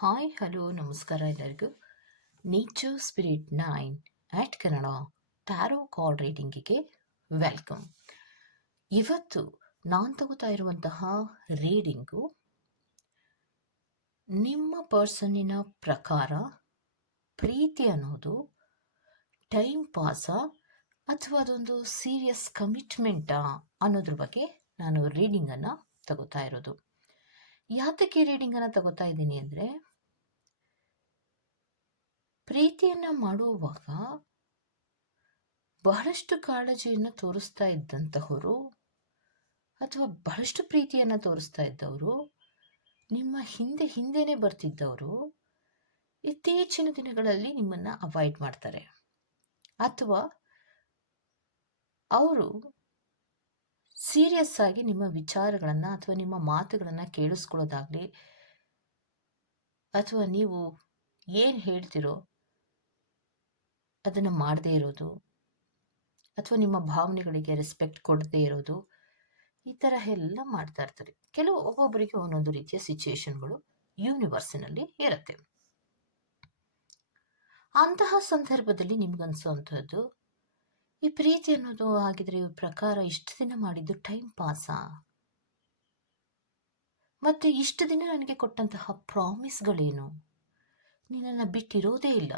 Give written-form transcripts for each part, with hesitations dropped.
Hi hello ನಮಸ್ಕಾರ ಎಲ್ಲರಿಗೂ. Nature spirit 9 ಆಟ್ Kannada tarot card ರೀಡಿಂಗಿಗೆ welcome. ಇವತ್ತು ನಾನು ತಗೋತಾ ಇರುವಂತಹ ರೀಡಿಂಗು ನಿಮ್ಮ ಪರ್ಸನ್ನಿನ ಪ್ರಕಾರ ಪ್ರೀತಿ ಅನ್ನೋದು ಟೈಮ್ ಪಾಸಾ ಅಥವಾ ಅದೊಂದು ಸೀರಿಯಸ್ ಕಮಿಟ್ಮೆಂಟಾ ಅನ್ನೋದ್ರ ಬಗ್ಗೆ ನಾನು ರೀಡಿಂಗನ್ನು ತಗೋತಾ ಇರೋದು. ಯಾತಕ್ಕೆ ರೀಡಿಂಗನ್ನು ತಗೋತಾ ಇದ್ದೀನಿ ಅಂದರೆ, ಪ್ರೀತಿಯನ್ನು ಮಾಡುವಾಗ ಬಹಳಷ್ಟು ಕಾಳಜಿಯನ್ನು ತೋರಿಸ್ತಾ ಇದ್ದಂತಹವರು ಅಥವಾ ಬಹಳಷ್ಟು ಪ್ರೀತಿಯನ್ನು ತೋರಿಸ್ತಾ ಇದ್ದವರು, ನಿಮ್ಮ ಹಿಂದೆನೇ ಬರ್ತಿದ್ದವರು ಇತ್ತೀಚಿನ ದಿನಗಳಲ್ಲಿ ನಿಮ್ಮನ್ನು ಅವಾಯ್ಡ್ ಮಾಡ್ತಾರೆ. ಅಥವಾ ಅವರು ಸೀರಿಯಸ್ ಆಗಿ ನಿಮ್ಮ ವಿಚಾರಗಳನ್ನು ಅಥವಾ ನಿಮ್ಮ ಮಾತುಗಳನ್ನು ಕೇಳಿಸ್ಕೊಳ್ಳೋದಾಗಲಿ, ಅಥವಾ ನೀವು ಏನು ಹೇಳ್ತಿರೋ ಅದನ್ನು ಮಾಡದೇ ಇರೋದು, ಅಥವಾ ನಿಮ್ಮ ಭಾವನೆಗಳಿಗೆ ರೆಸ್ಪೆಕ್ಟ್ ಕೊಡದೇ ಇರೋದು, ಈ ಥರ ಎಲ್ಲ ಮಾಡ್ತಾ ಇರ್ತಾರೆ. ಒಬ್ಬೊಬ್ಬರಿಗೆ ಒಂದೊಂದು ರೀತಿಯ ಸಿಚುಯೇಷನ್ಗಳು ಯೂನಿವರ್ಸಿನಲ್ಲಿ ಇರುತ್ತೆ. ಅಂತಹ ಸಂದರ್ಭದಲ್ಲಿ ನಿಮ್ಗನ್ಸೋವಂಥದ್ದು, ಈ ಪ್ರೀತಿ ಅನ್ನೋದು ಆಗಿದ್ರೆ ಇವ್ರ ಪ್ರಕಾರ ಇಷ್ಟು ದಿನ ಮಾಡಿದ್ದು ಟೈಮ್ ಪಾಸಾ, ಮತ್ತು ಇಷ್ಟು ದಿನ ನನಗೆ ಕೊಟ್ಟಂತಹ ಪ್ರಾಮಿಸ್ಗಳೇನು, ನೀನನ್ನು ಬಿಟ್ಟಿರೋದೇ ಇಲ್ಲ,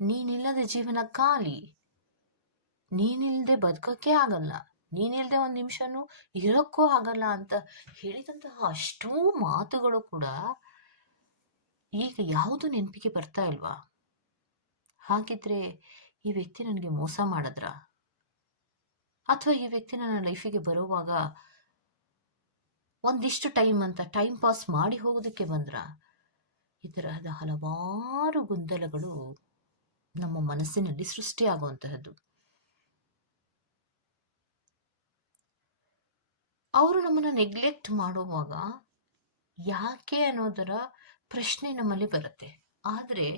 ನೀನಿಲ್ಲದೆ ಜೀವನ ಖಾಲಿ, ನೀನಿಲ್ಲದೆ ಬದುಕೋಕ್ಕೆ ಆಗಲ್ಲ, ನೀನಿಲ್ಲದೆ ಒಂದು ನಿಮಿಷನೂ ಇರೋಕ್ಕೂ ಆಗಲ್ಲ ಅಂತ ಹೇಳಿದಂತಹ ಅಷ್ಟೂ ಮಾತುಗಳು ಕೂಡ ಈಗ ಯಾವುದು ನೆನಪಿಗೆ ಬರ್ತಾ ಇಲ್ವಾ? ಹಾಗಿದ್ರೆ ಈ ವ್ಯಕ್ತಿ ನನಗೆ ಮೋಸ ಮಾಡಿದ್ರ, ಅಥವಾ ಈ ವ್ಯಕ್ತಿ ನನ್ನ ಲೈಫಿಗೆ ಬರುವಾಗ ಒಂದಿಷ್ಟು ಟೈಮ್ ಪಾಸ್ ಮಾಡಿ ಹೋಗೋದಕ್ಕೆ ಬಂದ್ರ? ಈ ತರಹದ ಹಲವಾರು ಗೊಂದಲಗಳು ನಮ್ಮ ಮನಸ್ಸಿನಲ್ಲಿ ಸೃಷ್ಟಿಯಾಗುವಂತಹದ್ದು. ಅವರು ನಮ್ಮನ್ನು ನೆಗ್ಲೆಕ್ಟ್ ಮಾಡುವಾಗ ಯಾಕೆ ಅನ್ನೋದರ ಪ್ರಶ್ನೆ ನಮ್ಮಲ್ಲಿ ಬರುತ್ತೆ. ಆದರೆ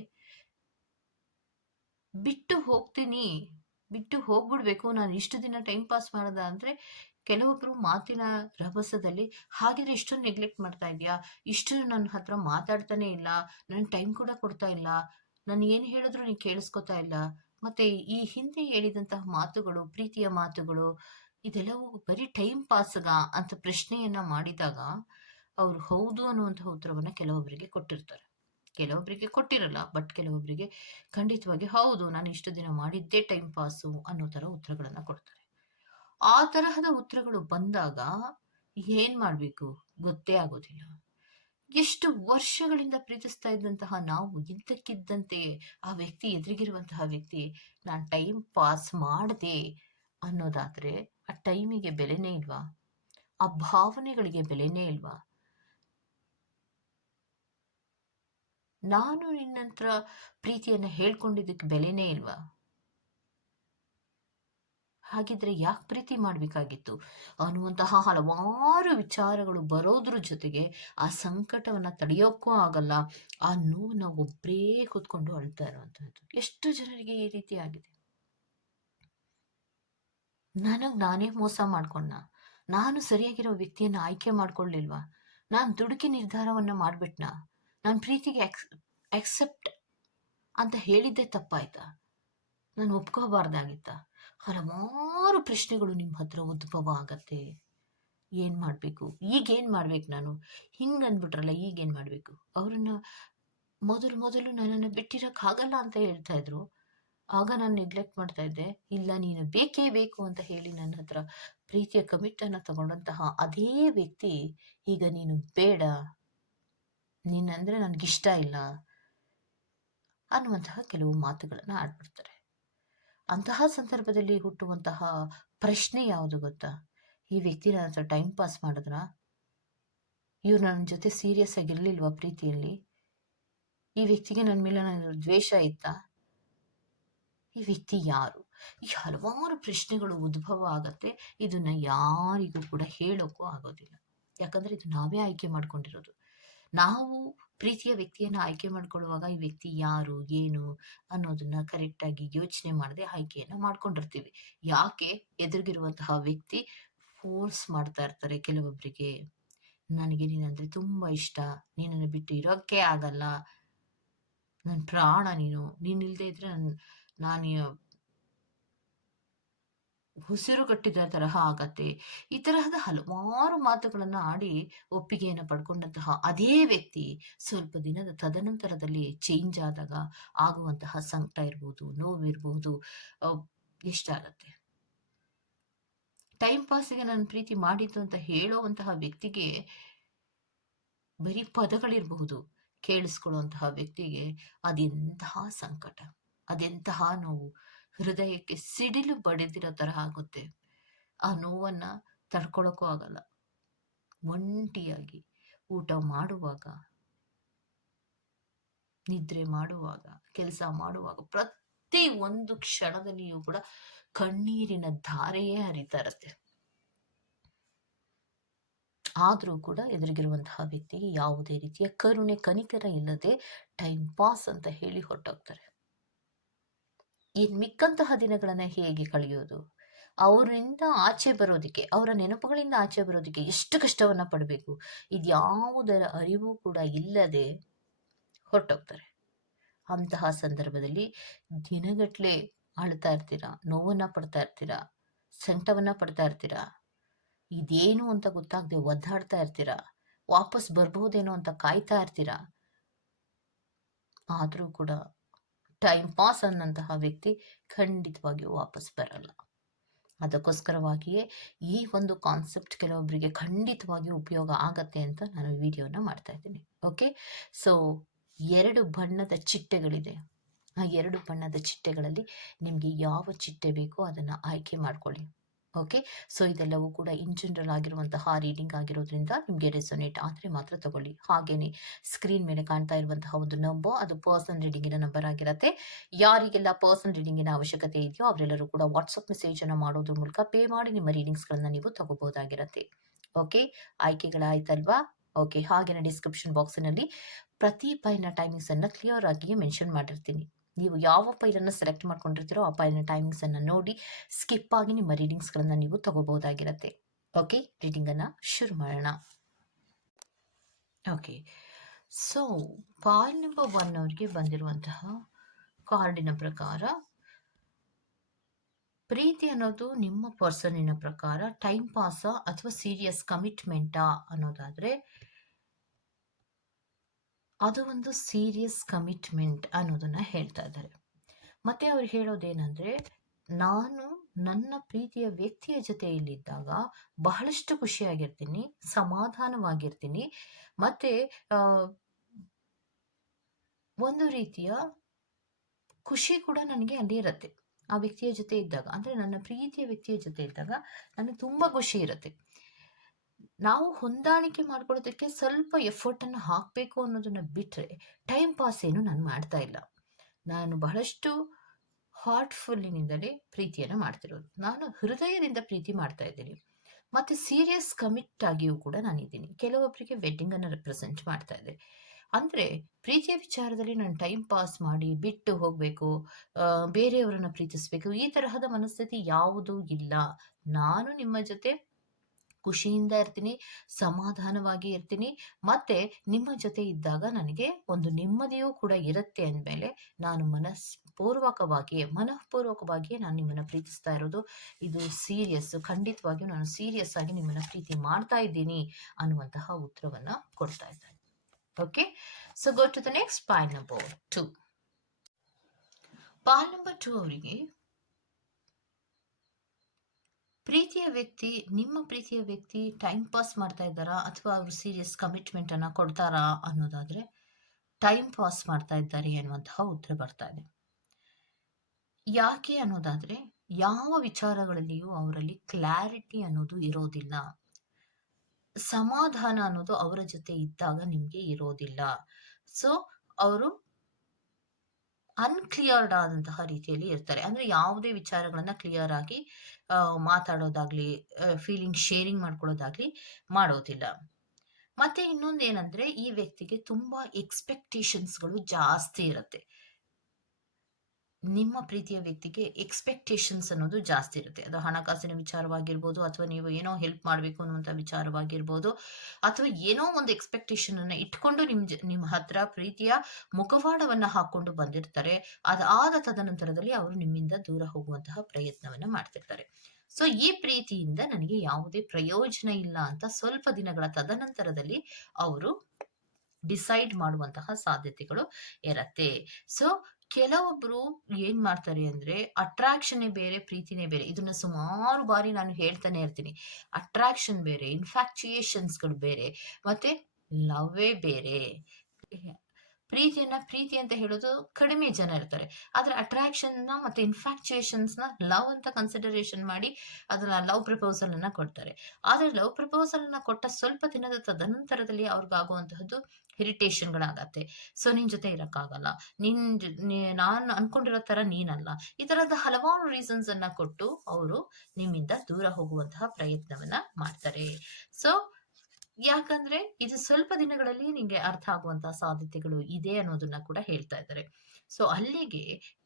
ಬಿಟ್ಟು ಹೋಗ್ಬಿಡ್ಬೇಕು, ನಾನು ಇಷ್ಟು ದಿನ ಟೈಮ್ ಪಾಸ್ ಮಾಡದ ಅಂದರೆ, ಕೆಲವೊಬ್ಬರು ಮಾತಿನ ರಭಸದಲ್ಲಿ ಹಾಗಿದ್ರೆ ಇಷ್ಟೊಂದು ನೆಗ್ಲೆಕ್ಟ್ ಮಾಡ್ತಾ ಇದೆಯಾ, ಇಷ್ಟು ನನ್ನ ಹತ್ರ ಮಾತಾಡ್ತಾನೆ ಇಲ್ಲ, ನನಗೆ ಟೈಮ್ ಕೂಡ ಕೊಡ್ತಾ ಇಲ್ಲ, ನಾನು ಏನು ಹೇಳಿದ್ರು ನೀನು ಕೇಳಿಸ್ಕೊತಾ ಇಲ್ಲ, ಮತ್ತು ಈ ಹಿಂದೆ ಹೇಳಿದಂತಹ ಮಾತುಗಳು, ಪ್ರೀತಿಯ ಮಾತುಗಳು, ಇದೆಲ್ಲವೂ ಬರೀ ಟೈಮ್ ಪಾಸ್ಗ ಅಂತ ಪ್ರಶ್ನೆಯನ್ನು ಮಾಡಿದಾಗ ಅವರು ಹೌದು ಅನ್ನುವಂತಹ ಉತ್ತರವನ್ನು ಕೆಲವೊಬ್ಬರಿಗೆ ಕೊಟ್ಟಿರ್ತಾರೆ. ಕೆಲವೊಬ್ಬರಿಗೆ ಕೊಟ್ಟಿರಲ್ಲ, ಬಟ್ ಕೆಲವೊಬ್ಬರಿಗೆ ಖಂಡಿತವಾಗಿ ಹೌದು, ನಾನು ಇಷ್ಟು ದಿನ ಮಾಡಿದ್ದೇ ಟೈಮ್ ಪಾಸು ಅನ್ನೋ ಥರ ಉತ್ತರಗಳನ್ನು ಕೊಡ್ತಾರೆ. ಆ ತರಹದ ಉತ್ತರಗಳು ಬಂದಾಗ ಏನು ಮಾಡಬೇಕು ಗೊತ್ತೇ ಆಗೋದಿಲ್ಲ. ಎಷ್ಟು ವರ್ಷಗಳಿಂದ ಪ್ರೀತಿಸ್ತಾ ಇದ್ದಂತಹ ನಾವು ಇದ್ದಕ್ಕಿದ್ದಂತೆ ಆ ವ್ಯಕ್ತಿ, ಎದುರಿಗಿರುವಂತಹ ವ್ಯಕ್ತಿ ನಾನು ಟೈಮ್ ಪಾಸ್ ಮಾಡಿದೆ ಅನ್ನೋದಾದರೆ, ಆ ಟೈಮಿಗೆ ಬೆಲೆನೇ ಇಲ್ವಾ? ಆ ಭಾವನೆಗಳಿಗೆ ಬೆಲೆನೇ ಇಲ್ವಾ? ನಾನು ನಿನ್ನಂತರ ಪ್ರೀತಿಯನ್ನು ಹೇಳ್ಕೊಂಡಿದ್ದಕ್ಕೆ ಬೆಲೆನೇ ಇಲ್ವಾ? ಹಾಗಿದ್ರೆ ಯಾಕೆ ಪ್ರೀತಿ ಮಾಡಬೇಕಾಗಿತ್ತು ಅನ್ನುವಂತಹ ಹಲವಾರು ವಿಚಾರಗಳು ಬರೋದ್ರ ಜೊತೆಗೆ ಆ ಸಂಕಟವನ್ನು ತಡೆಯೋಕ್ಕೂ ಆಗಲ್ಲ, ಆ ನೋವನ್ನು ಒಬ್ಬರೇ ಕೂತ್ಕೊಂಡು ಅಳ್ತಾ ಇರುವಂತಹದ್ದು ಎಷ್ಟು ಜನರಿಗೆ ಈ ರೀತಿ ಆಗಿದೆ. ನನಗೆ ನಾನೇ ಮೋಸ ಮಾಡ್ಕೊಂಡ, ನಾನು ಸರಿಯಾಗಿರೋ ವ್ಯಕ್ತಿಯನ್ನು ಆಯ್ಕೆ ಮಾಡ್ಕೊಳ್ಳಿಲ್ವಾ, ನಾನು ದುಡುಕಿ ನಿರ್ಧಾರವನ್ನು ಮಾಡಿಬಿಟ್ನಾ, ನಾನು ಪ್ರೀತಿಗೆ ಎಕ್ಸೆಪ್ಟ್ ಅಂತ ಹೇಳಿದ್ದೆ ತಪ್ಪಾಯ್ತಾ, ನಾನು ಒಪ್ಕೋಬಾರ್ದಾಗಿತ್ತ? ಹಲವಾರು ಪ್ರಶ್ನೆಗಳು ನಿಮ್ಮ ಹತ್ರ ಉದ್ಭವ ಆಗತ್ತೆ. ಏನು ಮಾಡಬೇಕು, ಈಗೇನು ಮಾಡ್ಬೇಕು, ನಾನು ಹಿಂಗೆ ಅಂದ್ಬಿಟ್ರಲ್ಲ, ಈಗೇನು ಮಾಡಬೇಕು? ಅವರನ್ನು ಮೊದಲು ನನ್ನನ್ನು ಬಿಟ್ಟಿರೋಕ್ಕಾಗಲ್ಲ ಅಂತ ಹೇಳ್ತಾ ಇದ್ರು, ಆಗ ನಾನು ನೆಗ್ಲೆಕ್ಟ್ ಮಾಡ್ತಾ ಇದ್ದೆ. ಇಲ್ಲ, ನೀನು ಬೇಕೇ ಬೇಕು ಅಂತ ಹೇಳಿ ನನ್ನ ಹತ್ರ ಪ್ರೀತಿಯ ಕಮಿಟನ್ನು ತಗೊಂಡಂತಹ ಅದೇ ವ್ಯಕ್ತಿ ಈಗ ನೀನು ಬೇಡ, ನೀನಂದರೆ ನನಗಿಷ್ಟ ಇಲ್ಲ ಅನ್ನುವಂತಹ ಕೆಲವು ಮಾತುಗಳನ್ನು ಆಡ್ಬಿಡ್ತಾರೆ. ಅಂತಹ ಸಂದರ್ಭದಲ್ಲಿ ಹುಟ್ಟುವಂತಹ ಪ್ರಶ್ನೆ ಯಾವುದು ಗೊತ್ತಾ? ಈ ವ್ಯಕ್ತಿ ನನ್ನ ಹತ್ರ ಟೈಮ್ ಪಾಸ್ ಮಾಡಿದ್ರ, ಇವ್ರು ನನ್ನ ಜೊತೆ ಸೀರಿಯಸ್ ಆಗಿರಲಿಲ್ವಾ ಪ್ರೀತಿಯಲ್ಲಿ, ಈ ವ್ಯಕ್ತಿಗೆ ನನ್ನ ಮೇಲೆ ನನ್ನ ದ್ವೇಷ ಇತ್ತಾ, ಈ ವ್ಯಕ್ತಿ ಯಾರು? ಈ ಹಲವಾರು ಪ್ರಶ್ನೆಗಳು ಉದ್ಭವ ಆಗತ್ತೆ. ಇದನ್ನ ಯಾರಿಗೂ ಕೂಡ ಹೇಳೋಕ್ಕೂ ಆಗೋದಿಲ್ಲ, ಯಾಕಂದ್ರೆ ಇದು ನಾವೇ ಆಯ್ಕೆ ಮಾಡ್ಕೊಂಡಿರೋದು. ನಾವು ಪ್ರೀತಿಯ ವ್ಯಕ್ತಿಯನ್ನು ಆಯ್ಕೆ ಮಾಡ್ಕೊಳ್ಳುವಾಗ ಈ ವ್ಯಕ್ತಿ ಯಾರು, ಏನು ಅನ್ನೋದನ್ನ ಕರೆಕ್ಟಾಗಿ ಯೋಚನೆ ಮಾಡದೆ ಆಯ್ಕೆಯನ್ನು ಮಾಡ್ಕೊಂಡಿರ್ತೀವಿ. ಯಾಕೆ? ಎದುರಿಗಿರುವಂತಹ ವ್ಯಕ್ತಿ ಫೋರ್ಸ್ ಮಾಡ್ತಾ ಇರ್ತಾರೆ ಕೆಲವೊಬ್ಬರಿಗೆ, ನನಗೆ ನೀನಂದ್ರೆ ತುಂಬ ಇಷ್ಟ. ನೀನನ್ನು ಬಿಟ್ಟು ಇರೋಕ್ಕೆ ಆಗಲ್ಲ. ನನ್ನ ಪ್ರಾಣ ನೀನು. ನೀನಿಲ್ಲದೆ ಇದ್ರೆ ನಾನು ಉಸಿರುಗಟ್ಟಿದ ತರಹ ಆಗತ್ತೆ. ಈ ತರಹದ ಹಲವಾರು ಮಾತುಗಳನ್ನ ಆಡಿ ಒಪ್ಪಿಗೆಯನ್ನು ಪಡ್ಕೊಂಡಂತಹ ಅದೇ ವ್ಯಕ್ತಿ ಸ್ವಲ್ಪ ದಿನದ ತದನಂತರದಲ್ಲಿ ಚೇಂಜ್ ಆದಾಗ ಆಗುವಂತಹ ಸಂಕಟ ಇರ್ಬೋದು, ನೋವಿರ್ಬೋದು, ಎಷ್ಟಾಗತ್ತೆ. ಟೈಮ್ ಪಾಸಿಗೆ ನನ್ನ ಪ್ರೀತಿ ಮಾಡಿದ್ದು ಅಂತ ಹೇಳುವಂತಹ ವ್ಯಕ್ತಿಗೆ ಬರೀ ಪದಗಳಿರಬಹುದು. ಕೇಳಿಸ್ಕೊಳ್ಳುವಂತಹ ವ್ಯಕ್ತಿಗೆ ಅದೆಂತಹ ಸಂಕಟ, ಅದೆಂತಹ ನೋವು, ಹೃದಯಕ್ಕೆ ಸಿಡಿಲು ಬಡಿದಿರೋ ತರಹ ಆಗುತ್ತೆ. ಆ ನೋವನ್ನ ತಡ್ಕೊಳಕ್ಕೂ ಆಗಲ್ಲ. ಒಂಟಿಯಾಗಿ ಊಟ ಮಾಡುವಾಗ, ನಿದ್ರೆ ಮಾಡುವಾಗ, ಕೆಲಸ ಮಾಡುವಾಗ ಪ್ರತಿ ಒಂದು ಕ್ಷಣದಲ್ಲಿಯೂ ಕೂಡ ಕಣ್ಣೀರಿನ ಧಾರೆಯೇ ಹರಿತಾ ಇರತ್ತೆ. ಆದರೂ ಕೂಡ ಎದುರಿಗಿರುವಂತಹ ವ್ಯಕ್ತಿಗೆ ಯಾವುದೇ ರೀತಿಯ ಕರುಣೆ ಕನಿಕರ ಇಲ್ಲದೆ ಟೈಮ್ ಪಾಸ್ ಅಂತ ಹೇಳಿ ಹೊರಟೋಗ್ತಾರೆ. ಇನ್ ಮಿಕ್ಕಂತಹ ದಿನಗಳನ್ನ ಹೇಗೆ ಕಳೆಯೋದು? ಅವರಿಂದ ಆಚೆ ಬರೋದಕ್ಕೆ, ಅವರ ನೆನಪುಗಳಿಂದ ಆಚೆ ಬರೋದಕ್ಕೆ ಎಷ್ಟು ಕಷ್ಟವನ್ನ ಪಡಬೇಕು, ಇದ್ಯಾವುದರ ಅರಿವು ಕೂಡ ಇಲ್ಲದೆ ಹೊರಟೋಗ್ತಾರೆ. ಅಂತಹ ಸಂದರ್ಭದಲ್ಲಿ ದಿನಗಟ್ಲೆ ಅಳ್ತಾ ಇರ್ತೀರಾ, ನೋವನ್ನ ಪಡ್ತಾ ಇರ್ತೀರಾ, ಸಂಕಟವನ್ನ ಪಡ್ತಾ ಇರ್ತೀರಾ. ಇದೇನು ಅಂತ ಗೊತ್ತಾಗದೆ ಒದ್ದಾಡ್ತಾ ಇರ್ತೀರಾ. ವಾಪಸ್ ಬರ್ಬಹುದೇನೋ ಅಂತ ಕಾಯ್ತಾ ಇರ್ತೀರಾ. ಆದರೂ ಕೂಡ ಟೈಮ್ ಪಾಸ್ ಅನ್ನಂತಹ ವ್ಯಕ್ತಿ ಖಂಡಿತವಾಗಿಯೂ ವಾಪಸ್ ಬರಲ್ಲ. ಅದಕ್ಕೋಸ್ಕರವಾಗಿಯೇ ಈ ಒಂದು ಕಾನ್ಸೆಪ್ಟ್ ಕೆಲವೊಬ್ಬರಿಗೆ ಖಂಡಿತವಾಗಿಯೂ ಉಪಯೋಗ ಆಗತ್ತೆ ಅಂತ ನಾನು ವಿಡಿಯೋನ ಮಾಡ್ತಾ ಇದ್ದೀನಿ. ಓಕೆ, ಸೊ 2 ಬಣ್ಣದ ಚಿಟ್ಟೆಗಳಿದೆ. ಆ 2 ಬಣ್ಣದ ಚಿಟ್ಟೆಗಳಲ್ಲಿ ನಿಮಗೆ ಯಾವ ಚಿಟ್ಟೆ ಬೇಕೋ ಅದನ್ನು ಆಯ್ಕೆ ಮಾಡ್ಕೊಳ್ಳಿ. ಓಕೆ, ಸೊ ಇದೆಲ್ಲವೂ ಕೂಡ ಇನ್ ಜನರಲ್ ಆಗಿರುವಂತಹ ರೀಡಿಂಗ್ ಆಗಿರೋದ್ರಿಂದ ನಿಮಗೆ ರೆಸೊನೇಟ್ ಆದರೆ ಮಾತ್ರ ತಗೊಳ್ಳಿ. ಹಾಗೇನೆ ಸ್ಕ್ರೀನ್ ಮೇಲೆ ಕಾಣ್ತಾ ಇರುವಂತಹ ಒಂದು ನಂಬರ್, ಅದು ಪರ್ಸನಲ್ ರೀಡಿಂಗಿನ ನಂಬರ್ ಆಗಿರುತ್ತೆ. ಯಾರಿಗೆಲ್ಲ ಪರ್ಸನಲ್ ರೀಡಿಂಗಿನ ಅವಶ್ಯಕತೆ ಇದೆಯೋ ಅವರೆಲ್ಲರೂ ಕೂಡ ವಾಟ್ಸಪ್ ಮೆಸೇಜ್ ಅನ್ನು ಮಾಡೋದ್ರ ಮೂಲಕ ಪೇ ಮಾಡಿ ನಿಮ್ಮ ರೀಡಿಂಗ್ಸ್ಗಳನ್ನ ನೀವು ತಗೋಬಹುದಾಗಿರುತ್ತೆ. ಓಕೆ, ಆಯ್ಕೆಗಳಾಯ್ತಲ್ವಾ? ಓಕೆ, ಹಾಗೇನೆ ಡಿಸ್ಕ್ರಿಪ್ಷನ್ ಬಾಕ್ಸಿನಲ್ಲಿ ಪ್ರತಿ ಫೈಲ್ನ ಟೈಮಿಂಗ್ಸ್ ಅನ್ನ ಕ್ಲಿಯರ್ ಆಗಿ ಮೆನ್ಷನ್ ಮಾಡಿರ್ತೀನಿ. ನೀವು ಯಾವ ಫೈಲನ್ನು ಸೆಲೆಕ್ಟ್ ಮಾಡ್ಕೊಂಡಿರ್ತೀರೋ ಆ ಫೈಲ್ನ ಟೈಮಿಂಗ್ಸ್ ಅನ್ನು ನೋಡಿ ಸ್ಕಿಪ್ ಆಗಿ ನಿಮ್ಮ ರೀಡಿಂಗ್ಸ್ಗಳನ್ನ ನೀವು ತಗೋಬಹುದಾಗಿರುತ್ತೆ. ಓಕೆ, ರೀಡಿಂಗನ್ನು ಶುರು ಮಾಡೋಣ. ಓಕೆ, ಸೊ ಪಾಲ್ ನಂಬರ್ 1 ಅವರಿಗೆ ಬಂದಿರುವಂತಹ ಕಾರ್ಡಿನ ಪ್ರಕಾರ ಪ್ರೀತಿ ಅನ್ನೋದು ನಿಮ್ಮ ಪರ್ಸನಿನ ಪ್ರಕಾರ ಟೈಮ್ ಪಾಸ ಅಥವಾ ಸೀರಿಯಸ್ ಕಮಿಟ್ಮೆಂಟಾ ಅನ್ನೋದಾದ್ರೆ ಅದು ಒಂದು ಸೀರಿಯಸ್ ಕಮಿಟ್ಮೆಂಟ್ ಅನ್ನೋದನ್ನ ಹೇಳ್ತಾ ಇದ್ದಾರೆ. ಮತ್ತೆ ಅವ್ರು ಹೇಳೋದೇನಂದ್ರೆ, ನಾನು ನನ್ನ ಪ್ರೀತಿಯ ವ್ಯಕ್ತಿಯ ಜೊತೆಯಲ್ಲಿದ್ದಾಗ ಬಹಳಷ್ಟು ಖುಷಿಯಾಗಿರ್ತೀನಿ, ಸಮಾಧಾನವಾಗಿರ್ತೀನಿ, ಮತ್ತೆ ಒಂದು ರೀತಿಯ ಖುಷಿ ಕೂಡ ನನಗೆ ಅಲ್ಲಿ ಇರುತ್ತೆ ಆ ವ್ಯಕ್ತಿಯ ಜೊತೆ ಇದ್ದಾಗ. ಅಂದ್ರೆ ನನ್ನ ಪ್ರೀತಿಯ ವ್ಯಕ್ತಿಯ ಜೊತೆ ಇದ್ದಾಗ ನನಗೆ ತುಂಬಾ ಖುಷಿ ಇರುತ್ತೆ. ನಾವು ಹೊಂದಾಣಿಕೆ ಮಾಡ್ಕೊಳ್ಳೋದಕ್ಕೆ ಸ್ವಲ್ಪ ಎಫರ್ಟ್ ಅನ್ನು ಹಾಕಬೇಕು ಅನ್ನೋದನ್ನ ಬಿಟ್ರೆ ಟೈಮ್ ಪಾಸ್ ಏನು ನಾನು ಮಾಡ್ತಾ ಇಲ್ಲ. ನಾನು ಬಹಳಷ್ಟು ಹಾರ್ಟ್ಫುಲ್ಲಿನಿಂದಲೇ ಪ್ರೀತಿಯನ್ನು ಮಾಡ್ತಿರೋದು. ನಾನು ಹೃದಯದಿಂದ ಪ್ರೀತಿ ಮಾಡ್ತಾ ಇದ್ದೀನಿ. ಮತ್ತೆ ಸೀರಿಯಸ್ ಕಮಿಟ್ ಆಗಿಯೂ ಕೂಡ ನಾನಿದ್ದೀನಿ. ಕೆಲವೊಬ್ಬರಿಗೆ ವೆಡ್ಡಿಂಗ್ ಅನ್ನು ರೆಪ್ರೆಸೆಂಟ್ ಮಾಡ್ತಾ ಇದೆ. ಅಂದ್ರೆ ಪ್ರೀತಿಯ ವಿಚಾರದಲ್ಲಿ ನಾನು ಟೈಮ್ ಪಾಸ್ ಮಾಡಿ ಬಿಟ್ಟು ಹೋಗ್ಬೇಕು, ಬೇರೆಯವರನ್ನ ಪ್ರೀತಿಸ್ಬೇಕು, ಈ ತರಹದ ಮನಸ್ಥಿತಿ ಯಾವುದೂ ಇಲ್ಲ. ನಾನು ನಿಮ್ಮ ಜೊತೆ ಖುಷಿಯಿಂದ ಇರ್ತೀನಿ, ಸಮಾಧಾನವಾಗಿ ಇರ್ತೀನಿ, ಮತ್ತೆ ನಿಮ್ಮ ಜೊತೆ ಇದ್ದಾಗ ನನಗೆ ಒಂದು ನೆಮ್ಮದಿಯೂ ಕೂಡ ಇರುತ್ತೆ ಅಂದಮೇಲೆ ನಾನು ಮನಃಪೂರ್ವಕವಾಗಿಯೇ ನಾನು ನಿಮ್ಮನ್ನ ಪ್ರೀತಿಸ್ತಾ ಇರೋದು. ಇದು ಸೀರಿಯಸ್, ಖಂಡಿತವಾಗಿಯೂ ನಾನು ಸೀರಿಯಸ್ ಆಗಿ ನಿಮ್ಮನ್ನ ಪ್ರೀತಿ ಮಾಡ್ತಾ ಇದ್ದೀನಿ ಅನ್ನುವಂತಹ ಉತ್ತರವನ್ನ ಕೊಡ್ತಾ ಇದ್ದಾರೆ. Okay, so go to the next poll number 2. Poll number 2 ಅವರಿಗೆ ನಿಮ್ಮ ಪ್ರೀತಿಯ ವ್ಯಕ್ತಿ ಟೈಮ್ ಪಾಸ್ ಮಾಡ್ತಾ ಇದ್ದಾರಾ ಅಥವಾ ಅವರು ಸೀರಿಯಸ್ ಕಮಿಟ್ಮೆಂಟ್ ಅನ್ನ ಕೊಡ್ತಾರಾ ಅನ್ನೋದಾದ್ರೆ ಟೈಮ್ ಪಾಸ್ ಮಾಡ್ತಾ ಇದ್ದಾರೆ ಅನ್ನುವಂತಹ ಉತ್ತರ ಬರ್ತಾ ಇದೆ. ಯಾಕೆ ಅನ್ನೋದಾದ್ರೆ ಯಾವ ವಿಚಾರಗಳಲ್ಲಿಯೂ ಅವರಲ್ಲಿ ಕ್ಲಾರಿಟಿ ಅನ್ನೋದು ಇರೋದಿಲ್ಲ. ಸಮಾಧಾನ ಅನ್ನೋದು ಅವರ ಜೊತೆ ಇದ್ದಾಗ ನಿಮ್ಗೆ ಇರೋದಿಲ್ಲ. ಸೊ ಅವರು ಅನ್ಕ್ಲಿಯರ್ಡ್ ಆದಂತಹ ರೀತಿಯಲ್ಲಿ ಇರ್ತಾರೆ. ಅಂದ್ರೆ ಯಾವುದೇ ವಿಚಾರಗಳನ್ನ ಕ್ಲಿಯರ್ ಆಗಿ ಮಾತಾಡೋದಾಗ್ಲಿ, ಫೀಲಿಂಗ್ ಶೇರಿಂಗ್ ಮಾಡ್ಕೊಳ್ಳೋದಾಗ್ಲಿ ಮಾಡೋದಿಲ್ಲ. ಮತ್ತೆ ಇನ್ನೊಂದೇನಂದ್ರೆ ಈ ವ್ಯಕ್ತಿಗೆ ತುಂಬಾ ಎಕ್ಸ್ಪೆಕ್ಟೇಷನ್ಸ್ಗಳು ಜಾಸ್ತಿ ಇರುತ್ತೆ. ನಿಮ್ಮ ಪ್ರೀತಿಯ ವ್ಯಕ್ತಿಗೆ ಎಕ್ಸ್ಪೆಕ್ಟೇಷನ್ಸ್ ಅನ್ನೋದು ಜಾಸ್ತಿ ಇರುತ್ತೆ. ಅದು ಹಣಕಾಸಿನ ವಿಚಾರವಾಗಿರ್ಬೋದು, ಅಥವಾ ನೀವು ಏನೋ ಹೆಲ್ಪ್ ಮಾಡಬೇಕು ಅನ್ನುವಂಥ ವಿಚಾರವಾಗಿರ್ಬೋದು, ಅಥವಾ ಏನೋ ಒಂದು ಎಕ್ಸ್ಪೆಕ್ಟೇಷನ್ ಅನ್ನ ಇಟ್ಕೊಂಡು ನಿಮ್ಮ ಹತ್ರ ಪ್ರೀತಿಯ ಮುಖವಾಡವನ್ನ ಹಾಕೊಂಡು ಬಂದಿರ್ತಾರೆ. ಅದಾದ ತದನಂತರದಲ್ಲಿ ಅವರು ನಿಮ್ಮಿಂದ ದೂರ ಹೋಗುವಂತಹ ಪ್ರಯತ್ನವನ್ನ ಮಾಡ್ತಿರ್ತಾರೆ. ಸೊ ಈ ಪ್ರೀತಿಯಿಂದ ನನಗೆ ಯಾವುದೇ ಪ್ರಯೋಜನ ಇಲ್ಲ ಅಂತ ಸ್ವಲ್ಪ ದಿನಗಳ ತದನಂತರದಲ್ಲಿ ಅವರು ಡಿಸೈಡ್ ಮಾಡುವಂತಹ ಸಾಧ್ಯತೆಗಳು ಇರತ್ತೆ. ಸೊ ಕೆಲವೊಬ್ರು ಏನ್ ಮಾಡ್ತಾರೆ ಅಂದ್ರೆ, ಅಟ್ರಾಕ್ಷನ್ ಬೇರೆ, ಪ್ರೀತಿನೇ ಬೇರೆ. ಇದನ್ನ ಸುಮಾರು ಬಾರಿ ನಾನು ಹೇಳ್ತಾನೆ ಇರ್ತೀನಿ. ಅಟ್ರಾಕ್ಷನ್ ಬೇರೆ, ಇನ್ಫ್ಯಾಕ್ಚುಯೇಷನ್ಸ್ಗಳು ಬೇರೆ, ಮತ್ತೆ ಲವ್ವೇ ಬೇರೆ. ಪ್ರೀತಿ ಅಂತ ಹೇಳೋದು ಕಡಿಮೆ ಜನ ಇರ್ತಾರೆ. ಆದ್ರೆ ಅಟ್ರಾಕ್ಷನ್ ನ ಮತ್ತೆ ಇನ್ಫ್ಯಾಕ್ಚುಯೇಷನ್ಸ್ ನ ಲವ್ ಅಂತ ಕನ್ಸಿಡರೇಷನ್ ಮಾಡಿ ಅದನ್ನ ಲವ್ ಪ್ರಪೋಸಲ್ ಅನ್ನ ಕೊಡ್ತಾರೆ. ಆದ್ರೆ ಲವ್ ಪ್ರಪೋಸಲ್ ಅನ್ನ ಕೊಟ್ಟ ಸ್ವಲ್ಪ ದಿನದ ತದನಂತರದಲ್ಲಿ ಅವ್ರಿಗಾಗುವಂತಹದ್ದು ಇರಿಟೇಷನ್ಗಳಾಗತ್ತೆ. ಸೊ ನಿನ್ ಜೊತೆ ಇರಕ್ಕಾಗಲ್ಲ, ನಾನು ಅನ್ಕೊಂಡಿರೋ ತರ ನೀನಲ್ಲ, ಈ ತರದ ಹಲವಾರು ರೀಸನ್ಸ್ ಅನ್ನ ಕೊಟ್ಟು ಅವರು ನಿಮ್ಮಿಂದ ದೂರ ಹೋಗುವಂತಹ ಪ್ರಯತ್ನವನ್ನ ಮಾಡ್ತಾರೆ. ಸೊ ಯಾಕಂದ್ರೆ ಇದು ಸ್ವಲ್ಪ ದಿನಗಳಲ್ಲಿ ನಿಂಗೆ ಅರ್ಥ ಆಗುವಂತಹ ಸಾಧ್ಯತೆಗಳು ಇದೆ ಅನ್ನೋದನ್ನ ಕೂಡ ಹೇಳ್ತಾ ಇದ್ದಾರೆ. ಸೊ ಅಲ್ಲಿಗೆ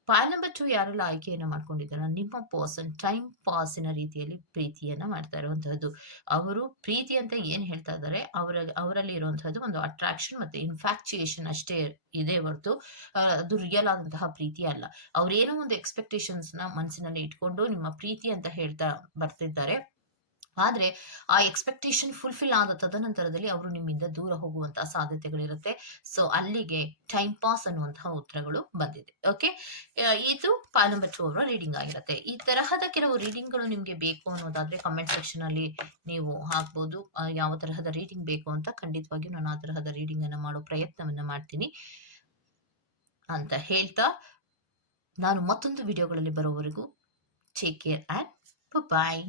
ಪಾಯಿಂಟ್ ನಂಬರ್ 2 ಯಾರೆಲ್ಲ ಆಯ್ಕೆಯನ್ನ ಮಾಡ್ಕೊಂಡಿದ್ದಾರ, ನಿಮ್ಮ ಪರ್ಸನ್ ಟೈಮ್ ಪಾಸಿನ ರೀತಿಯಲ್ಲಿ ಪ್ರೀತಿಯನ್ನ ಮಾಡ್ತಾ ಇರುವಂತಹದ್ದು. ಅವರು ಪ್ರೀತಿ ಅಂತ ಏನ್ ಹೇಳ್ತಾ ಇದ್ದಾರೆ, ಅವರಲ್ಲಿ ಇರುವಂತಹದ್ದು ಒಂದು ಅಟ್ರಾಕ್ಷನ್ ಮತ್ತೆ ಇನ್ಫ್ಯಾಕ್ಚುಯೇಷನ್ ಅಷ್ಟೇ ಇದೆ ಹೊರತು ಅದು ರಿಯಲ್ ಆದಂತಹ ಪ್ರೀತಿ ಅಲ್ಲ. ಅವ್ರೇನೋ ಒಂದು ಎಕ್ಸ್ಪೆಕ್ಟೇಷನ್ಸ್ ನ ಮನಸ್ಸಿನಲ್ಲಿ ಇಟ್ಕೊಂಡು ನಿಮ್ಮ ಪ್ರೀತಿ ಅಂತ ಹೇಳ್ತಾ ಬರ್ತಿದ್ದಾರೆ. ಆದ್ರೆ ಆ ಎಕ್ಸ್ಪೆಕ್ಟೇಷನ್ ಫುಲ್ಫಿಲ್ ಆದ ತದನಂತರದಲ್ಲಿ ಅವರು ನಿಮ್ಮಿಂದ ದೂರ ಹೋಗುವಂತಹ ಸಾಧ್ಯತೆಗಳಿರುತ್ತೆ. ಸೊ ಅಲ್ಲಿಗೆ ಟೈಮ್ ಪಾಸ್ ಅನ್ನುವಂತಹ ಉತ್ತರಗಳು ಬಂದಿದೆ. ಓಕೆ, ಇದು ಪಾಲ್ ನಂಬರ್ 2 ಅವರ ರೀಡಿಂಗ್ ಆಗಿರುತ್ತೆ. ಈ ತರಹದ ಕೆಲವು ರೀಡಿಂಗ್ಗಳು ನಿಮ್ಗೆ ಬೇಕು ಅನ್ನೋದಾದ್ರೆ ಕಮೆಂಟ್ ಸೆಕ್ಷನ್ ಅಲ್ಲಿ ನೀವು ಹಾಕ್ಬೋದು. ಯಾವ ತರಹದ ರೀಡಿಂಗ್ ಬೇಕು ಅಂತ ಖಂಡಿತವಾಗಿಯೂ ನಾನು ಆ ತರಹದ ರೀಡಿಂಗ್ ಅನ್ನ ಮಾಡೋ ಪ್ರಯತ್ನವನ್ನ ಮಾಡ್ತೀನಿ ಅಂತ ಹೇಳ್ತಾ, ನಾನು ಮತ್ತೊಂದು ವಿಡಿಯೋಗಳಲ್ಲಿ ಬರೋವರೆಗೂ ಟೇಕ್ ಕೇರ್ ಅಂಡ್ ಬಾಯ್.